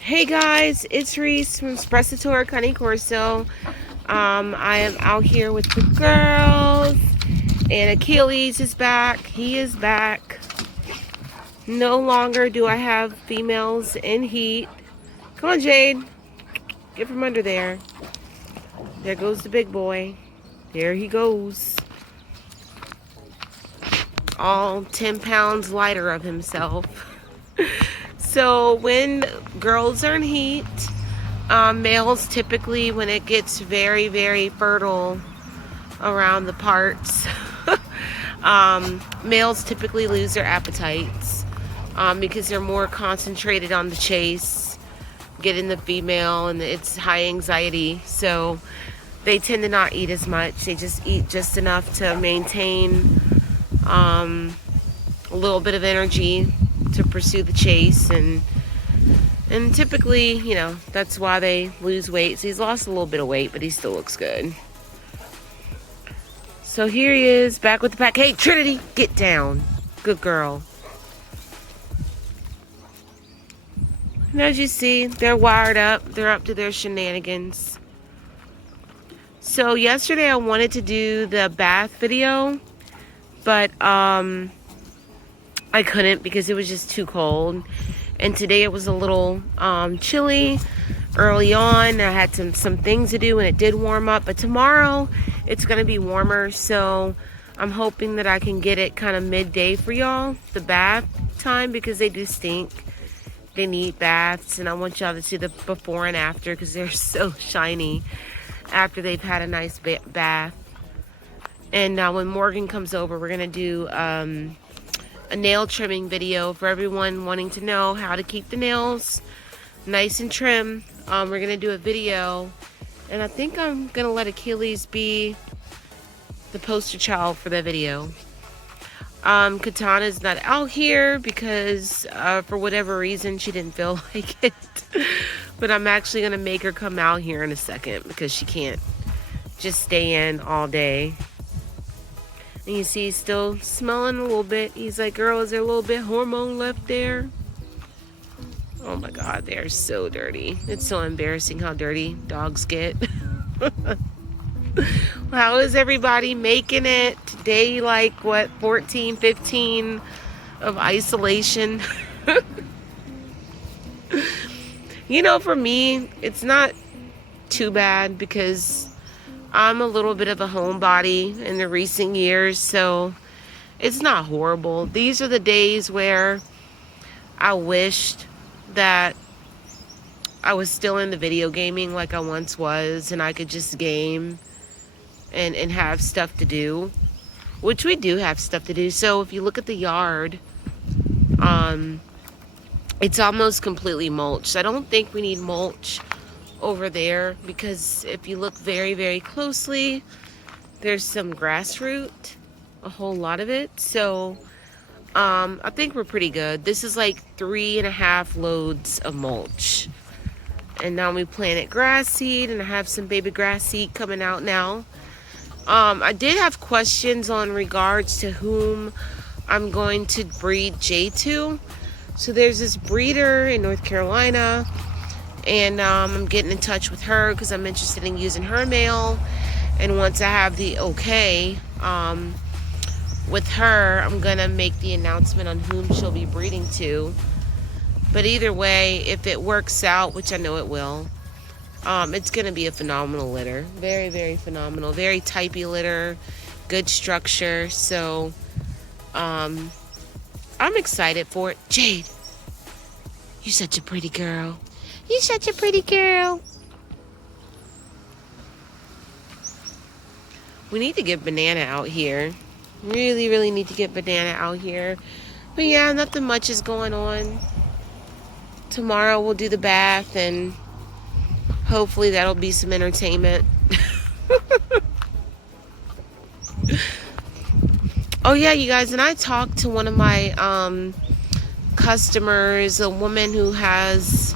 Hey guys, it's Reese from Spressator Cane Corso. I am out here with the girls, and Achilles is back. He is back. No longer do I have females in heat. Come on, Jade. Get from under there. There goes the big boy. There he goes. All 10 pounds lighter of himself. So when girls are in heat, males typically, when it gets very, very fertile around the parts, males typically lose their appetites because they're more concentrated on the chase, getting the female, and it's high anxiety. So they tend to not eat as much. They just eat just enough to maintain a little bit of energy to pursue the chase, and typically, you know, that's why they lose weight. So he's lost a little bit of weight, but he still looks good. So here he is, back with the pack. Hey, Trinity, get down. Good girl. And as you see, they're wired up. They're up to their shenanigans. So yesterday I wanted to do the bath video, but I couldn't because it was just too cold. And today it was a little chilly early on. I had some things to do and it did warm up. But tomorrow it's going to be warmer. So I'm hoping that I can get it kind of midday for y'all, the bath time, because they do stink. They need baths. And I want y'all to see the before and after because they're so shiny after they've had a nice bath. And when Morgan comes over, we're going to do a nail trimming video for everyone wanting to know how to keep the nails nice and trim. We're going to do a video, and I think I'm going to let Achilles be the poster child for the video. Katana's not out here because for whatever reason she didn't feel like it. But I'm actually going to make her come out here in a second because she can't just stay in all day. And you see he's still smelling a little bit. He's like, girl, is there a little bit hormone left there? Oh my God, they're so dirty. It's so embarrassing how dirty dogs get. How is everybody making it? Day like, what, 14, 15 of isolation? You know, for me, it's not too bad because I'm a little bit of a homebody in the recent years, so it's not horrible. These are the days where I wished that I was still in the video gaming like I once was, and I could just game and have stuff to do, which we do have stuff to do. So if you look at the yard, it's almost completely mulched. I don't think we need mulch over there because if you look very, very closely, there's some grass root, a whole lot of it. So I think we're pretty good. This is like 3.5 loads of mulch, and now we planted grass seed, and I have some baby grass seed coming out now. I did have questions on regards to whom I'm going to breed Jay to. So there's this breeder in North Carolina, and I'm getting in touch with her because I'm interested in using her male. And once I have the okay with her, I'm gonna make the announcement on whom she'll be breeding to. But either way, if it works out, which I know it will, it's gonna be a phenomenal litter. Very, very phenomenal. Very typey litter, good structure. So I'm excited for it. Jade, you're such a pretty girl. You're such a pretty girl. We need to get Banana out here. Really, really need to get Banana out here. But yeah, nothing much is going on. Tomorrow we'll do the bath, and hopefully that'll be some entertainment. Oh yeah, you guys, and I talked to one of my customers, a woman who has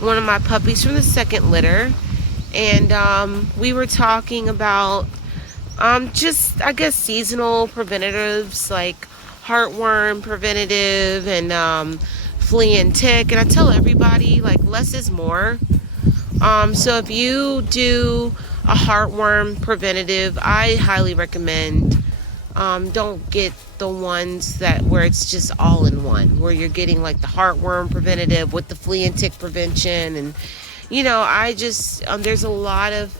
one of my puppies from the second litter, and we were talking about just, I guess, seasonal preventatives like heartworm preventative and flea and tick. And I tell everybody, like, less is more. So if you do a heartworm preventative, I highly recommend, don't get the ones that where it's just all in one, where you're getting like the heartworm preventative with the flea and tick prevention. And I just, there's a lot of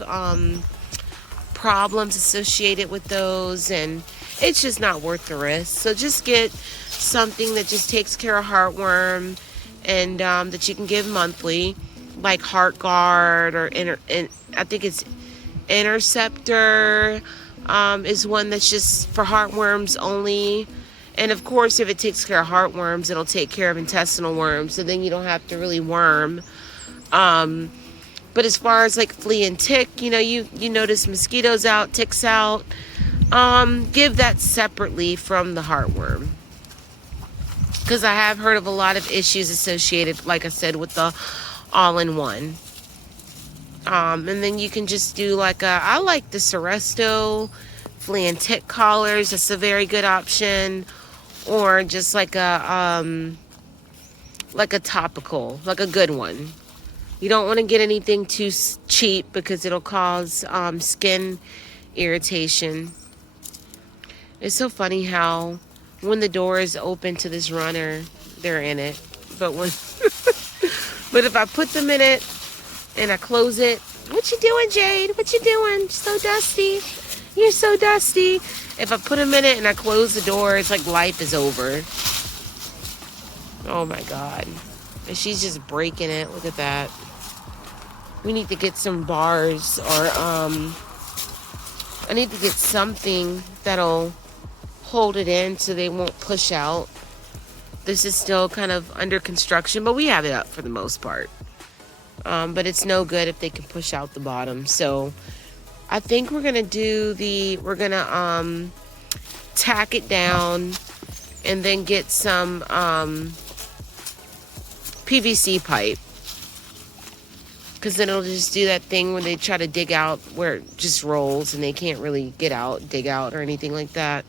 problems associated with those, and it's just not worth the risk. So just get something that just takes care of heartworm, and that you can give monthly, like Heart Guard, or I think it's Interceptor, is one that's just for heartworms only. And of course, if it takes care of heartworms, it'll take care of intestinal worms, so then you don't have to really worm. But as far as like flea and tick, you notice mosquitoes out, ticks out, give that separately from the heartworm, because I have heard of a lot of issues associated, like I said, with the all-in-one. And then you can just do like I like the Seresto flea and tick collars. That's a very good option. Or just like a topical, like a good one. You don't want to get anything too cheap, because it'll cause skin irritation. It's so funny how when the door is open to this runner, they're in it. But but if I put them in it and I close it, what you doing, Jade? What you doing? So dusty. You're so dusty. If I put them in it and I close the door, it's like life is over. Oh my God. And she's just breaking it. Look at that. We need to get some bars, or I need to get something that'll hold it in so they won't push out. This is still kind of under construction, but we have it up for the most part. But it's no good if they can push out the bottom. So I think we're gonna tack it down, and then get some PVC pipe, because then it'll just do that thing when they try to dig out where it just rolls and they can't really dig out or anything like that.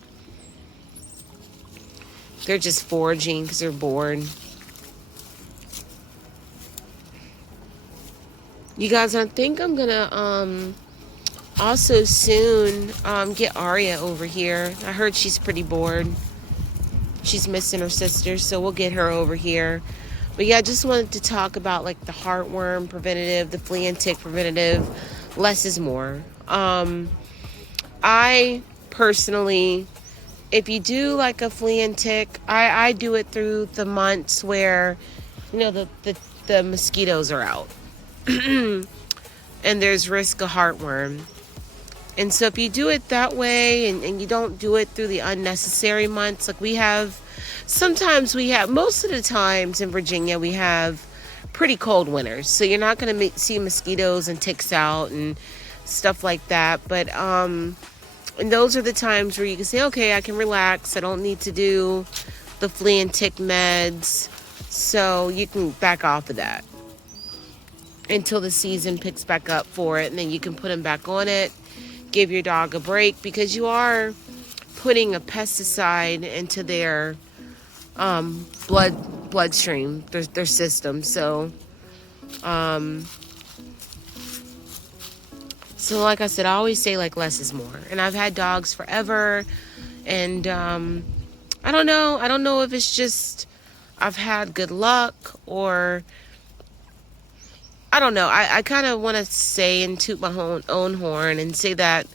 They're just foraging because they're bored. You guys, I think I'm gonna also soon get Aria over here. I heard she's pretty bored. She's missing her sister, so we'll get her over here. But yeah, I just wanted to talk about like the heartworm preventative, the flea and tick preventative. Less is more. I personally, if you do like a flea and tick, I do it through the months where, the mosquitoes are out. And there's risk of heartworm. And so if you do it that way, and you don't do it through the unnecessary months, like most of the times in Virginia, we have pretty cold winters. So you're not going to see mosquitoes and ticks out and stuff like that. But, and those are the times where you can say, okay, I can relax. I don't need to do the flea and tick meds. So you can back off of that until the season picks back up for it. And then you can put them back on it. Give your dog a break, because you are putting a pesticide into their bloodstream, their system. So like I said, I always say like less is more. And I've had dogs forever, and I don't know if it's just I've had good luck, or I don't know. I kind of want to say and toot my own horn and say that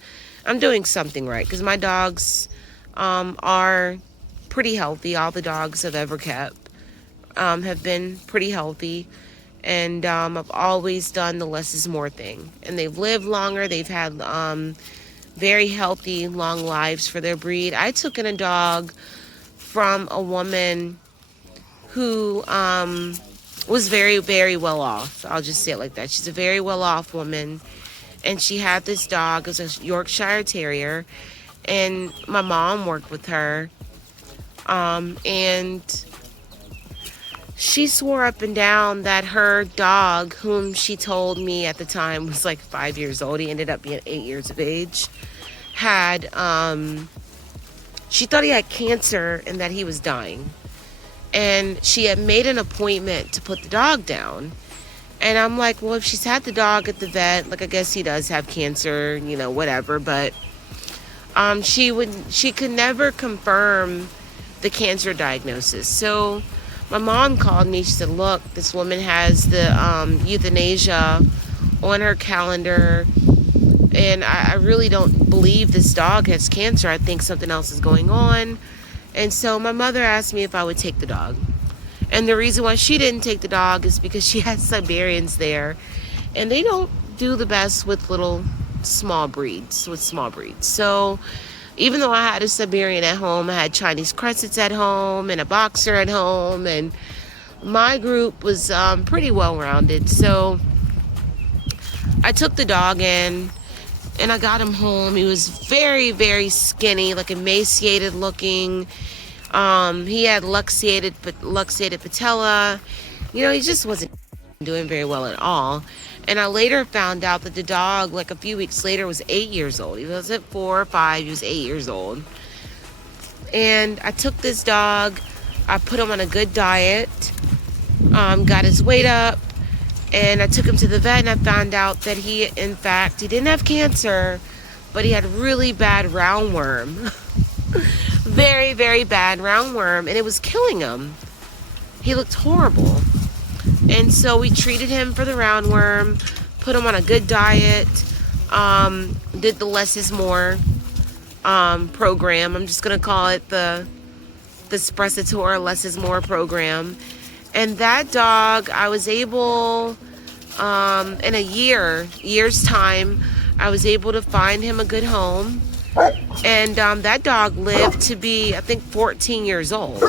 I'm doing something right, because my dogs are pretty healthy. All the dogs I've ever kept have been pretty healthy, and I've always done the less is more thing. And they've lived longer. They've had very healthy, long lives for their breed. I took in a dog from a woman who was very, very well off. I'll just say it like that. She's a very well off woman, and she had this dog. It was a Yorkshire Terrier, and my mom worked with her, and she swore up and down that her dog, whom she told me at the time was like 5 years old, he ended up being 8 years of age, had she thought he had cancer and that he was dying. and she had made an appointment to put the dog down. And I'm like, well, if she's had the dog at the vet, like I guess he does have cancer, you know, whatever. But she could never confirm the cancer diagnosis. So my mom called me. She said, look, this woman has the euthanasia on her calendar, and I really don't believe this dog has cancer. I think something else is going on. And so my mother asked me if I would take the dog. And the reason why she didn't take the dog is because she had Siberians there, and they don't do the best with small breeds. So even though I had a Siberian at home, I had Chinese Cressets at home and a boxer at home, and my group was pretty well rounded. So I took the dog in, and I got him home. He was very, very skinny, like emaciated looking. He had luxated patella. You know, he just wasn't doing very well at all. And I later found out that the dog, like a few weeks later, was 8 years old. He wasn't 4 or 5, he was 8 years old. And I took this dog, I put him on a good diet, got his weight up, and I took him to the vet, and I found out that he didn't have cancer, but he had really bad roundworm. Very, very bad roundworm, and it was killing him. He looked horrible. And so we treated him for the roundworm, put him on a good diet, did the less is more program. I'm just going to call it the Spressator Less is More program. And that dog, I was able, in a year's time, I was able to find him a good home. And that dog lived to be, I think, 14 years old.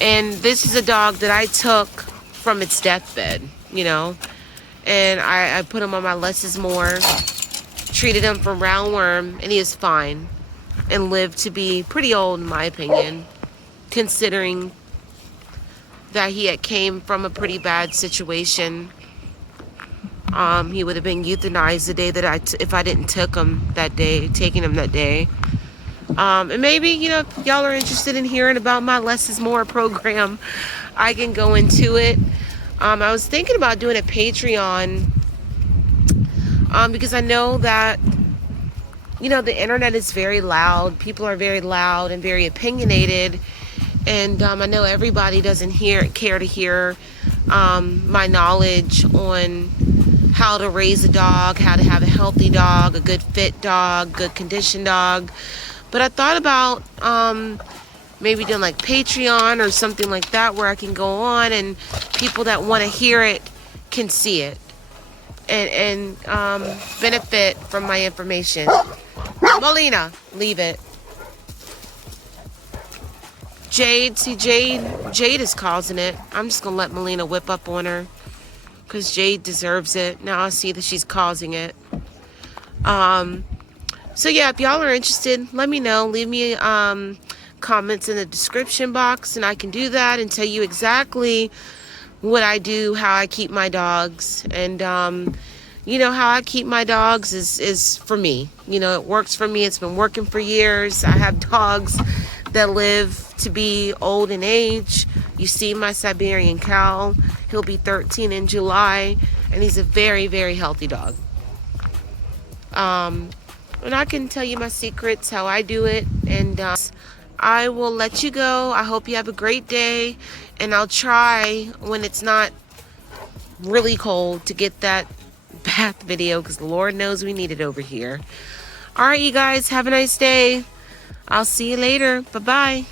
And this is a dog that I took from its deathbed, you know. And I put him on my Less is More, treated him for roundworm, and he is fine. And lived to be pretty old, in my opinion, considering that he had came from a pretty bad situation. He would have been euthanized the day that if I didn't taking him that day. And maybe, you know, if y'all are interested in hearing about my Less is More program, I can go into it. I was thinking about doing a Patreon, because I know that, you know, the internet is very loud. People are very loud and very opinionated. And I know everybody doesn't care to hear my knowledge on how to raise a dog, how to have a healthy dog, a good fit dog, good conditioned dog. But I thought about maybe doing like Patreon or something like that, where I can go on and people that want to hear it can see it and benefit from my information. Molina, leave it. Jade is causing it. I'm just gonna let Molina whip up on her because Jade deserves it. Now I see that she's causing it. So yeah, if y'all are interested, let me know. Leave me comments in the description box, and I can do that and tell you exactly what I do, how I keep my dogs. And you know, how I keep my dogs is for me. You know, it works for me. It's been working for years. I have dogs that live to be old in age. You see my Siberian cow. He'll be 13 in July, and he's a very, very healthy dog. And I can tell you my secrets, how I do it, and I will let you go. I hope you have a great day, and I'll try when it's not really cold to get that bath video, because the Lord knows we need it over here. All right, you guys, have a nice day. I'll see you later. Bye-bye.